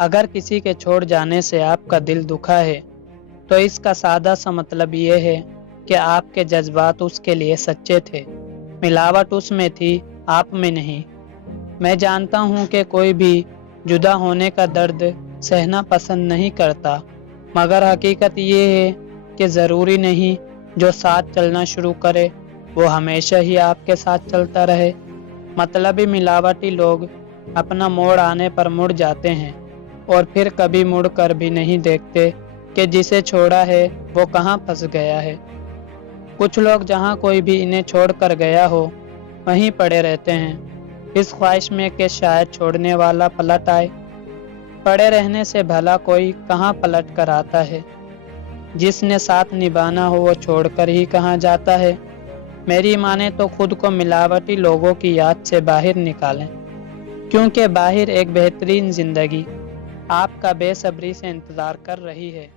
अगर किसी के छोड़ जाने से आपका दिल दुखा है तो इसका सादा सा मतलब ये है कि आपके जज्बात उसके लिए सच्चे थे। मिलावट उसमें थी, आप में नहीं। मैं जानता हूँ कि कोई भी जुदा होने का दर्द सहना पसंद नहीं करता, मगर हकीकत ये है कि ज़रूरी नहीं जो साथ चलना शुरू करे वो हमेशा ही आपके साथ चलता रहे। मतलबी मिलावटी लोग अपना मोड़ आने पर मुड़ जाते हैं और फिर कभी मुड़ कर भी नहीं देखते कि जिसे छोड़ा है वो कहाँ फंस गया है। कुछ लोग जहाँ कोई भी इन्हें छोड़ कर गया हो वहीं पड़े रहते हैं, इस ख्वाहिश में कि शायद छोड़ने वाला पलट आए। पड़े रहने से भला कोई कहाँ पलट कर आता है। जिसने साथ निभाना हो वो छोड़कर ही कहाँ जाता है। मेरी माने तो खुद को मिलावटी लोगों की याद से बाहर निकालें, क्योंकि बाहर एक बेहतरीन जिंदगी आपका बेसब्री से इंतज़ार कर रही है।